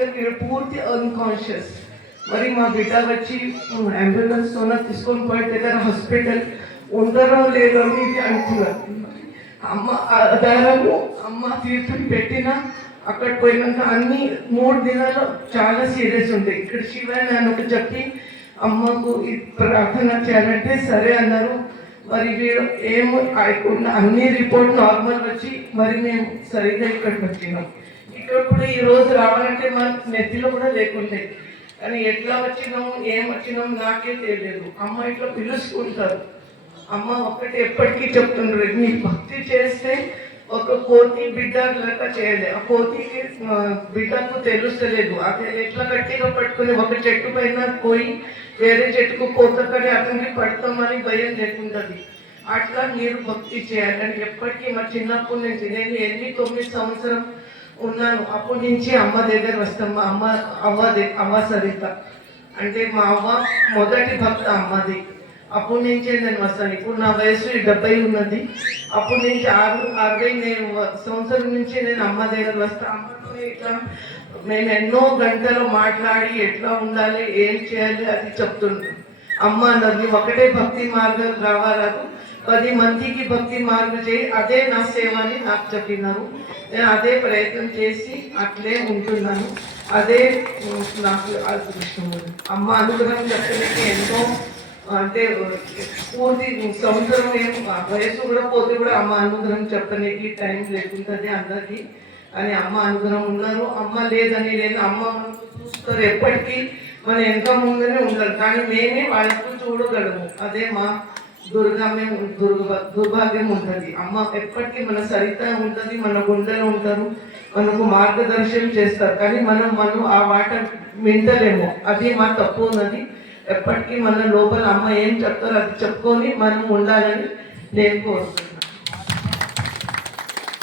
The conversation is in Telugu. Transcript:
యాక్చువల్గా మీరు పూర్తి అన్కాన్షియస్ మరి మా బిడ్డ వచ్చి అంబులెన్స్ తోన తీసుకొని పోయితే హాస్పిటల్ ఉండరో లేదో అని అంటున్నారు. అమ్మ ఆధారము అమ్మ తీర్థం పెట్టిన అక్కడ పోయినాక అన్ని మూడు దినాలు చాలా సీరియస్ ఉంటాయి ఇక్కడ శివ నాన్నకు చెప్పి అమ్మకు ప్రార్థన చేయాలంటే సరే అన్నారు. మరి వీడు ఏమో అన్ని రిపోర్ట్ నార్మల్ వచ్చి మరి మేము సరిగ్గా ఇక్కడికి వచ్చినాం. ఇక్కడ కూడా ఈ రోజు రావాలంటే మన నెత్తిలో కూడా లేకుండే. కానీ ఎట్లా వచ్చినాము ఏం వచ్చినాము నాకే తెలియదు. అమ్మ ఇట్లా పిలుచుకుంటారు. అమ్మ ఒక్కటి ఎప్పటికీ చెప్తుండ్రు నీ భక్తి చేస్తే ఒక కోతి బిడ్డ లెక్క చేయాలి. ఆ కోతికి బిడ్డకు తెలుస్తలేదు. అది ఎట్లా గట్టిగా పట్టుకుని ఒక చెట్టు పైన పోయి వేరే చెట్టుకు పోతకని అతనికి పడతామని భయం లేకుంటుంది అట్లా మీరు భక్తి చేయాలని ఎప్పటికీ మా చిన్నప్పటి నుంచి నేను ఎన్ని తొమ్మిది సంవత్సరం ఉన్నాను. అప్పటి నుంచి అమ్మ దగ్గర వస్తాం. మా అమ్మ అవ్వ దే- అవ్వ సరిత. అంటే మా అవ్వ మొదటి భక్త అమ్మది. అప్పటి నుంచే నేను వస్తాను. ఇప్పుడు నా వయసు డెబ్బై ఉన్నది. అప్పటి నుంచి ఆరు అరవై నేను సంవత్సరం నుంచి నేను అమ్మ దగ్గర వస్తాను అమ్మతో ఇట్లా మేము ఎన్నో గంటలు మాట్లాడి ఎట్లా ఉండాలి ఏం చేయాలి అది చెప్తుంటాను అమ్మ అన్నది. ఒకటే భక్తి మార్గం రావాలకు పది మందికి భక్తి మార్గం చేయి అదే నా సేవ అని నాకు చెప్పినారు. నేను అదే ప్రయత్నం చేసి అట్లే ఉంటున్నాను. అదే నాకు అదృష్టం. అమ్మ అనుగ్రహం చెప్పడానికి ఎంతో అంటే పూర్తి సంవత్సరం ఏం వయసు కూడా పోతే కూడా అమ్మ అనుగ్రహం చెప్పడానికి టైం లేకుంటుంది అందరికీ. అని అమ్మ అనుగ్రహం ఉన్నారు. అమ్మ లేదని లేదు అమ్మ చూస్తారు ఎప్పటికీ. మన వెనక ముందునే ఉండరు కానీ మేమే వాళ్ళకు చూడగలము. అదే మా దుర్గా దుర్గ దుర్భాగ్యం ఉంటుంది. అమ్మ ఎప్పటికీ మన సరిత ఉంటుంది మన గుండెలో ఉంటారు మనకు మార్గదర్శనం చేస్తారు. కానీ మనం మనం ఆ వాట వింటలేము. అది మా తప్పు ఉన్నది. ఎప్పటికీ మన లోపల అమ్మ ఏం చెప్తారో అది చెప్పుకొని మనం ఉండాలని నేను కోరుతున్నాను